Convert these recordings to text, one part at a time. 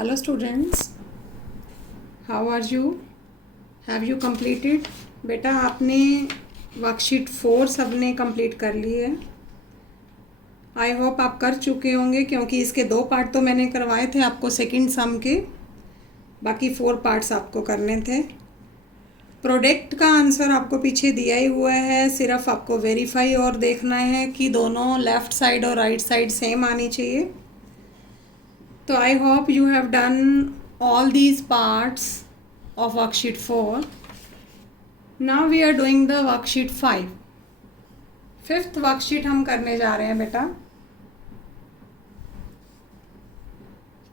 Hello students, how are you? Have you completed? बेटा आपने worksheet 4 सबने कंप्लीट कर ली है। आई होप आप कर चुके होंगे क्योंकि इसके 2 पार्ट तो मैंने करवाए थे आपको सेकंड सम के, बाकी 4 पार्ट्स आपको करने थे। प्रोडक्ट का आंसर आपको पीछे दिया ही हुआ है, सिर्फ आपको वेरीफाई और देखना है कि दोनों लेफ़्ट साइड और राइट साइड सेम आनी चाहिए। So I hope you have done all these parts of worksheet 4. Now we are doing the worksheet 5. Fifth worksheet हम करने जा रहे हैं बेटा।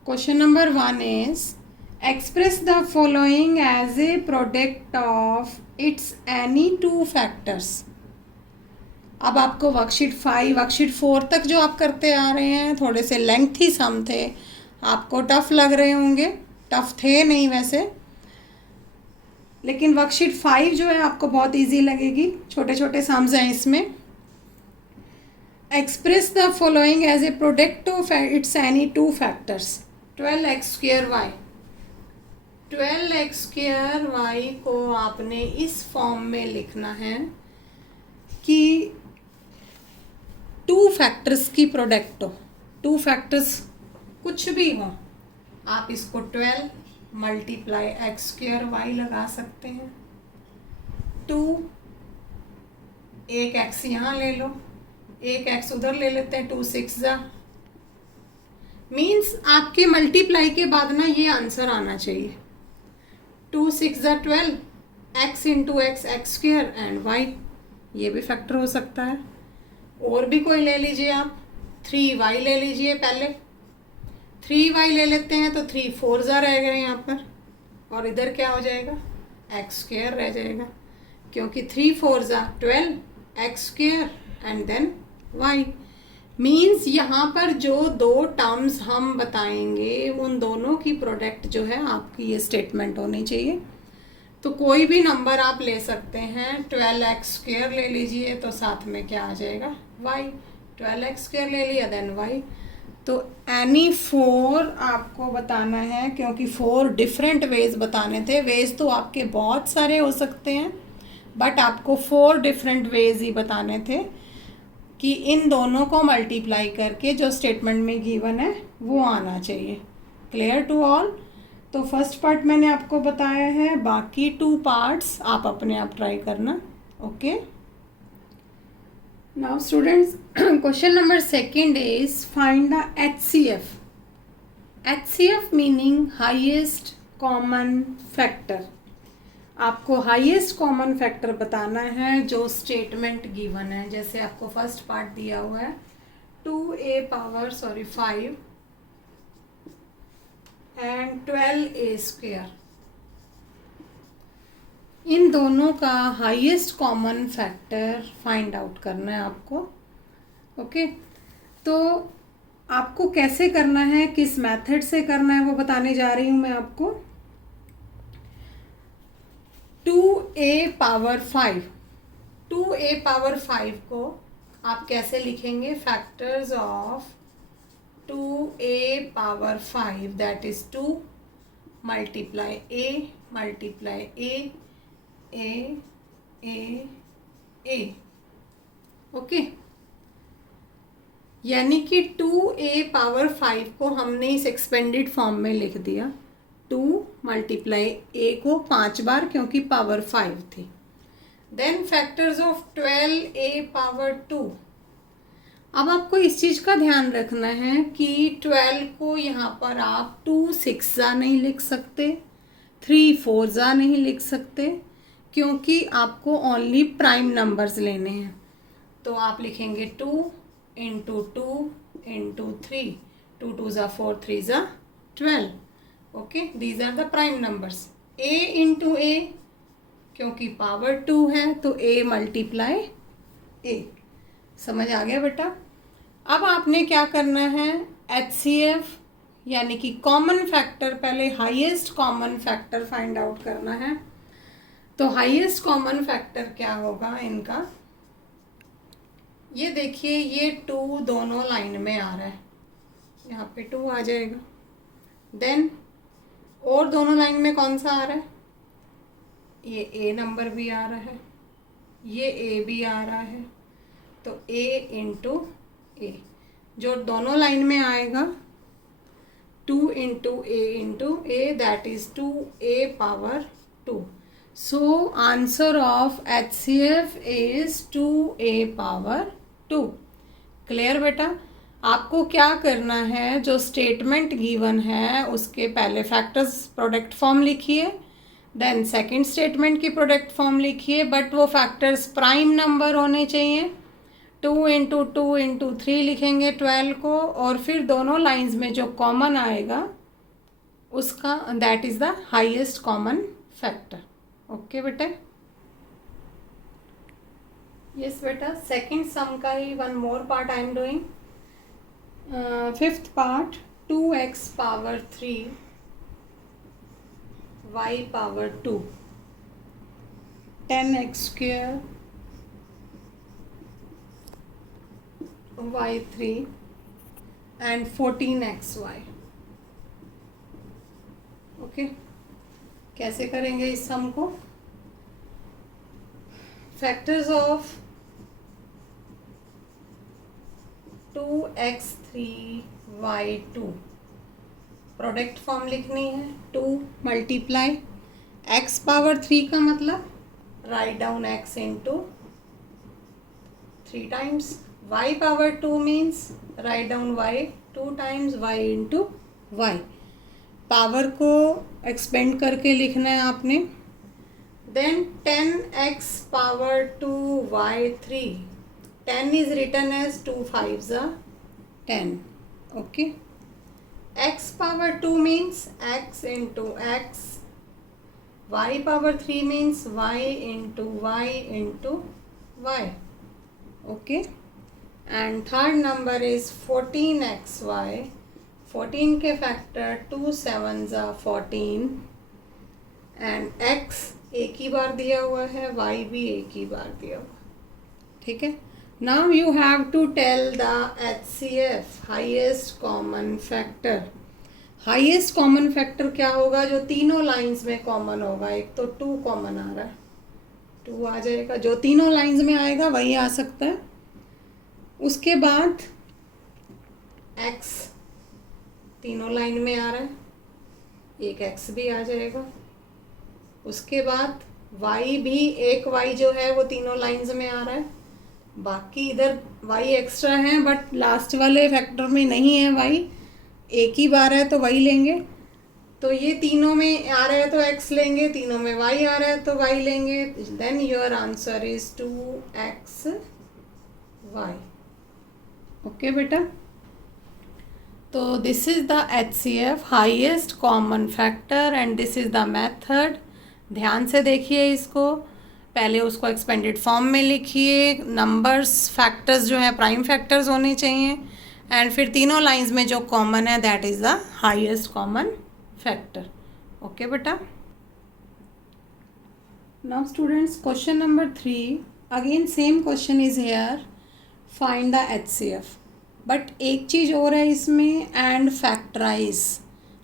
Question number 1 is express the following as a product of its any two factors. अब आपको worksheet 5 worksheet 4 तक जो आप करते आ रहे हैं थोड़े से लेंथी सम थे, आपको टफ़ लग रहे होंगे। टफ़ थे नहीं वैसे, लेकिन वर्कशीट 5 जो है आपको बहुत इजी लगेगी। छोटे छोटे सम्स हैं इसमें। Express the following as a product of its any two factors. 12x² y, 12x² y को आपने इस फॉर्म में लिखना है कि टू फैक्टर्स की प्रोडक्ट हो। टू फैक्टर्स कुछ भी हो, आप इसको 12 मल्टीप्लाई x² y लगा सकते हैं। 2 एक x यहाँ ले लो, एक x उधर ले लेते हैं। 2 6 जा मीन्स आपके मल्टीप्लाई के बाद ना ये आंसर आना चाहिए। 2 6 जा 12 x into x x² and y, ये भी फैक्टर हो सकता है। और भी कोई ले लीजिए आप। 3y ले लीजिए, पहले 3y ले लेते हैं तो 3 4 जा रह गए यहाँ पर, और इधर क्या हो जाएगा x² रह जाएगा, क्योंकि 3 4 जा 12 x² and then y। Means यहाँ पर जो दो टर्म्स हम बताएंगे उन दोनों की प्रोडक्ट जो है आपकी ये स्टेटमेंट होनी चाहिए। तो कोई भी नंबर आप ले सकते हैं। 12x² ले लीजिए तो साथ में क्या आ जाएगा y। 12x² ले लिया देन y। तो एनी 4 आपको बताना है, क्योंकि 4 डिफरेंट वेज बताने थे। वेज तो आपके बहुत सारे हो सकते हैं, बट आपको 4 डिफरेंट वेज ही बताने थे कि इन दोनों को मल्टीप्लाई करके जो स्टेटमेंट में गिवन है वो आना चाहिए। Clear to all? तो फर्स्ट पार्ट मैंने आपको बताया है, बाकी 2 पार्ट्स आप अपने आप ट्राई करना। Okay, now students, question number 2 is find the HCF. HCF meaning highest common factor. आपको हाईएस्ट कॉमन फैक्टर बताना है जो स्टेटमेंट गिवन है। जैसे आपको फर्स्ट पार्ट दिया हुआ है 5 एंड 12a²। इन दोनों का highest common factor find out करना है आपको। ओके, तो आपको कैसे करना है, किस मेथड से करना है वो बताने जा रही हूँ मैं आपको। 2a⁵ 2a⁵ को आप कैसे लिखेंगे? Factors of 2a⁵ that is 2 multiply a okay. यानी कि 2a⁵ को हमने इस एक्सपेंडेड फॉर्म में लिख दिया। 2 मल्टीप्लाई a को 5 बार, क्योंकि पावर 5 थी। Then factors of 12a⁵2। अब आपको इस चीज़ का ध्यान रखना है कि 12 को यहाँ पर आप 2 6 जा नहीं लिख सकते, 3 4 जा नहीं लिख सकते, क्योंकि आपको ओनली प्राइम नंबर्स लेने हैं। तो आप लिखेंगे 2 इंटू 2 इंटू 3, 2 2 जा 4, 3 जा 12। Okay, these are the prime numbers. a into a, क्योंकि पावर 2 है तो a मल्टीप्लाई a। समझ आ गया बेटा? अब आपने क्या करना है, HCF यानी कि कॉमन फैक्टर, पहले highest common factor find out करना है। तो हाईएस्ट कॉमन फैक्टर क्या होगा इनका? ये देखिए, ये 2 दोनों लाइन में आ रहा है, यहाँ पे 2 आ जाएगा। देन और दोनों लाइन में कौन सा आ रहा है, ये ए नंबर भी आ रहा है, ये ए भी आ रहा है, तो ए इंटू ए, जो दोनों लाइन में आएगा 2 into A that is 2a power 2. So answer of HCF is 2a power 2. Clear बेटा? आपको क्या करना है, जो स्टेटमेंट गिवन है उसके पहले फैक्टर्स प्रोडक्ट फॉर्म लिखिए, देन सेकंड स्टेटमेंट की प्रोडक्ट फॉर्म लिखिए, बट वो फैक्टर्स प्राइम नंबर होने चाहिए. 2 इंटू 3 लिखेंगे 12 को, और फिर दोनों लाइंस में जो कॉमन आएगा उसका that is the highest common factor. Okay बेटा? यस बेटा. सेकंड सम का ही one more part I am doing. Fifth part, 2x power 3 y power 2, 10x square y3 and 14xy. Okay, कैसे करेंगे इस सम को? Factors of 2x3y2, product form लिखनी है. 2 मल्टीप्लाई x पावर 3 का मतलब write down x into 3 times. y power 2 means write down y 2 times y into y. Power को expand करके लिखना है आपने. Then 10x power 2 y3, 10 is written as 2 5s are 10. Okay, x power 2 means x into x, y power 3 means y into y into y. Okay, and third number is 14xy. 14 के factor 2 7s are 14, and x एक ही बार दिया हुआ है, y भी एक ही बार दिया हुआ. ठीक है. Now you have to tell the HCF, highest common factor. Highest common factor क्या होगा, जो तीनों लाइंस में कॉमन होगा. एक तो 2 कॉमन आ रहा है, 2 आ जाएगा, जो तीनों लाइंस में आएगा वही आ सकता है. उसके बाद x तीनों लाइन में आ रहा है, एक x भी आ जाएगा. उसके बाद y भी, एक y जो है वो तीनों लाइंस में आ रहा है. बाकी इधर y एक्स्ट्रा है, बट लास्ट वाले फैक्टर में नहीं है y, एक ही बार है तो y लेंगे. तो ये तीनों में आ रहा है तो x लेंगे, तीनों में y आ रहा है तो y लेंगे. Then your answer is 2xy. Okay बेटा? तो this is the HCF, highest common factor, and this is the method. ध्यान से देखिए इसको. पहले उसको एक्सपेंडेड फॉर्म में लिखिए. नंबर्स फैक्टर्स जो है प्राइम फैक्टर्स होने चाहिए, एंड फिर तीनों लाइंस में जो कॉमन है that is the highest common factor. Okay बेटा? Now students, question number 3, again same question is here, find the HCF. But एक चीज़ और है इसमें, एंड फैक्टराइज.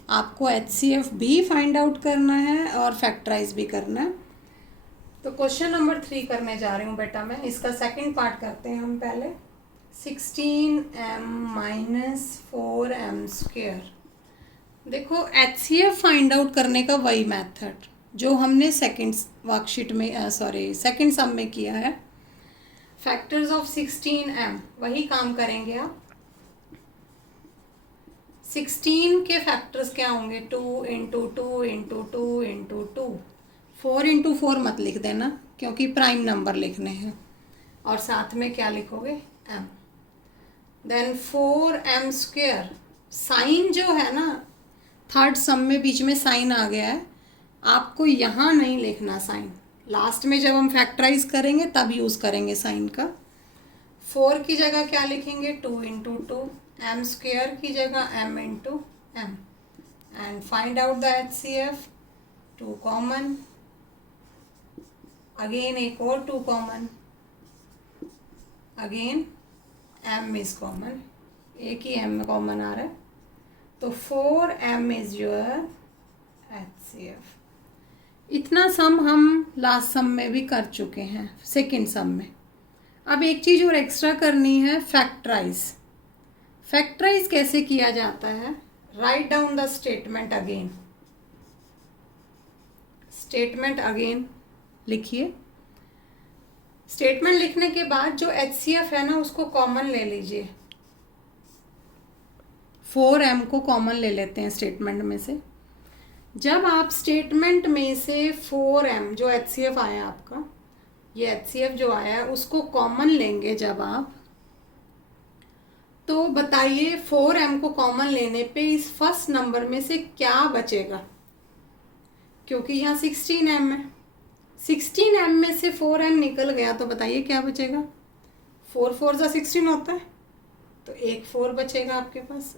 आपको HCF भी फाइंड आउट करना है और फैक्टराइज भी करना है. तो क्वेश्चन नंबर 3 करने जा रही हूँ बेटा मैं. इसका सेकंड पार्ट करते हैं हम पहले. 16m minus 4m square. देखो, HCF फाइंड आउट करने का वही मेथड जो हमने सेकंड वर्कशीट में, सेकंड सम में किया है. फैक्टर्स ऑफ 16m, वही काम करेंगे आप. 16 के फैक्टर्स क्या होंगे, 2 इंटू 2 इंटू 2 इंटू 2. 4 इंटू 4 मत लिख देना क्योंकि प्राइम नंबर लिखने हैं. और साथ में क्या लिखोगे, m. Then 4m square. Sign जो है ना, थर्ड सम में बीच में साइन आ गया है, आपको यहाँ नहीं लिखना साइन. लास्ट में जब हम फैक्टराइज करेंगे तब यूज़ करेंगे साइन का. 4 की जगह क्या लिखेंगे, 2 इंटू 2. m स्क्वेयर की जगह m into m. And find out the HCF. 2 common, again एक और 2 common, again m is common, एक ही m कॉमन आ रहा है. तो 4m इज योर HCF। इतना सम हम लास्ट सम में भी कर चुके हैं, सेकेंड सम में। अब एक चीज़ और एक्स्ट्रा करनी है, फैक्टराइज। फैक्टराइज कैसे किया जाता है? Write down the statement again. Statement again लिखिए। स्टेटमेंट लिखने के बाद जो HCF है ना उसको कॉमन ले लीजिए। 4m को कॉमन ले लेते हैं स्टेटमेंट में से। जब आप स्टेटमेंट में से 4m जो HCF आया आपका, ये HCF जो आया है उसको कॉमन लेंगे जब आप, तो बताइए 4m को कॉमन लेने पे इस फर्स्ट नंबर में से क्या बचेगा? क्योंकि यहाँ 16m है, 16m में से 4m निकल गया तो बताइए क्या बचेगा? 4 4 जा 16 होता है, तो एक 4 बचेगा आपके पास।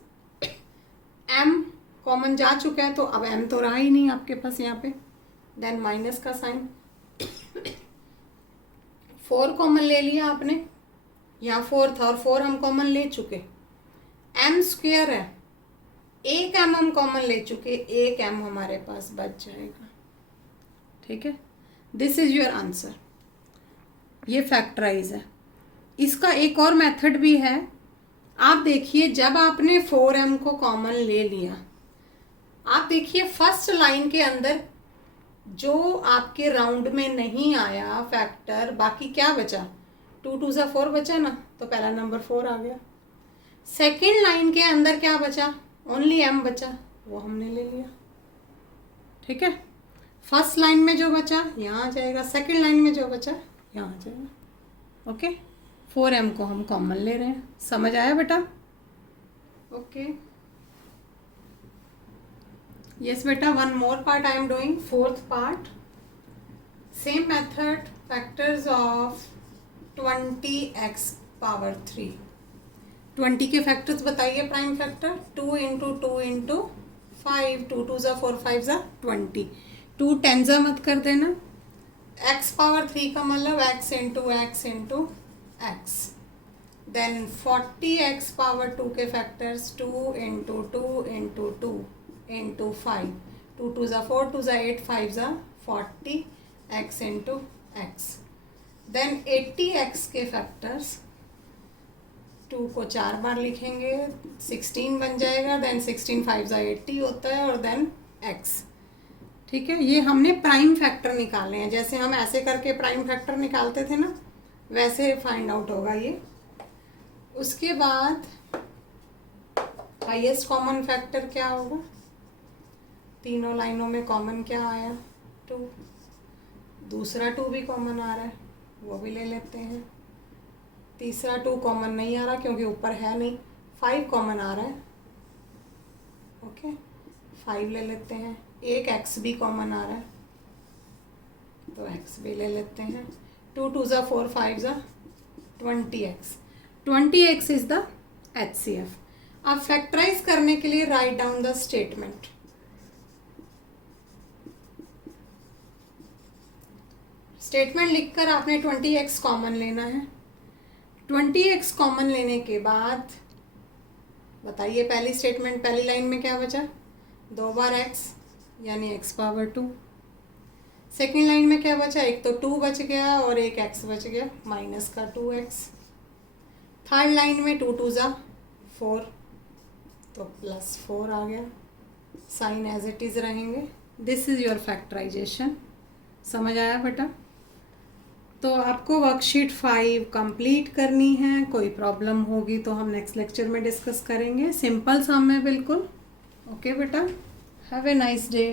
m कॉमन जा चुका है तो अब m तो रहा ही नहीं आपके पास यहाँ पे, देन माइनस का साइन। 4 कॉमन ले लिया आपने, यहाँ 4 था और 4 हम कॉमन ले चुके। m स्क्वायर है, एक m हम कॉमन ले चुके, एक m हमारे पास बच जाएगा। ठीक है, दिस इज योर आंसर। ये फैक्टराइज है। इसका एक और मेथड भी है। आप देखिए, जब आपने 4m को कॉमन ले लिया, आप देखिए फर्स्ट लाइन के अंदर जो आपके राउंड में नहीं आया फैक्टर, बाकी क्या बचा? 2 2 जा 4 बचा ना, तो पहला नंबर 4 आ गया। सेकेंड लाइन के अंदर क्या बचा? ओनली m बचा, वो हमने ले लिया। ठीक है, फर्स्ट लाइन में जो बचा यहाँ आ जाएगा, सेकेंड लाइन में जो बचा यहाँ आ जाएगा। ओके, 4m को हम कॉमन ले रहे हैं। समझ आया बेटा? ओके, yes बेटा, one more part I am doing, fourth part, same method, factors of 20x power 3। 20 के फैक्टर्स बताइए। प्राइम फैक्टर 2 इंटू 2 इंटू 5, 2 2 जा 4 5 जा 20, 2 10 जा मत कर देना। x पावर 3 का मतलब x into x। Then 40x power 2 के फैक्टर्स 2 इंटू 2 इंटू 2 इंटू 5, 2 2 जा 4, 2 जा 8, 5 जा 40, x into x। Then 80x के फैक्टर्स 2 को 4 बार लिखेंगे, 16 बन जाएगा। देन 16 5 जा 80 होता है, और देन x। ठीक है, ये हमने प्राइम फैक्टर निकाले हैं। जैसे हम ऐसे करके प्राइम फैक्टर निकालते थे ना, वैसे फाइंड आउट होगा ये। उसके बाद हाईएस्ट कॉमन फैक्टर क्या होगा? तीनों लाइनों में कॉमन क्या आया? 2। दूसरा 2 भी कॉमन आ रहा है, वो भी ले लेते हैं। तीसरा 2 कॉमन नहीं आ रहा क्योंकि ऊपर है नहीं। 5 कॉमन आ रहा है, ओके, 5 ले लेते हैं। एक x भी कॉमन आ रहा है, तो x भी ले लेते हैं। 2 2 जा 4, 5 जा 20x। 20x is the HCF। अब फैक्टराइज करने के लिए write down the statement. Statement लिखकर आपने 20x कॉमन लेना है। 20x कॉमन लेने के बाद बताइए पहली स्टेटमेंट, पहली लाइन में क्या बचा? 2 बार x यानी x पावर 2। सेकेंड लाइन में क्या बचा? एक तो 2 बच गया और एक x बच गया, माइनस का 2x। थर्ड लाइन में 2 2 जा 4, तो प्लस 4 आ गया। साइन एज इट इज़ रहेंगे। This is your factorization. समझ आया बेटा? तो आपको वर्कशीट 5 कंप्लीट करनी है। कोई प्रॉब्लम होगी तो हम नेक्स्ट लेक्चर में डिस्कस करेंगे। सिंपल सम है बिल्कुल। ओके बेटा, हैव ए नाइस डे।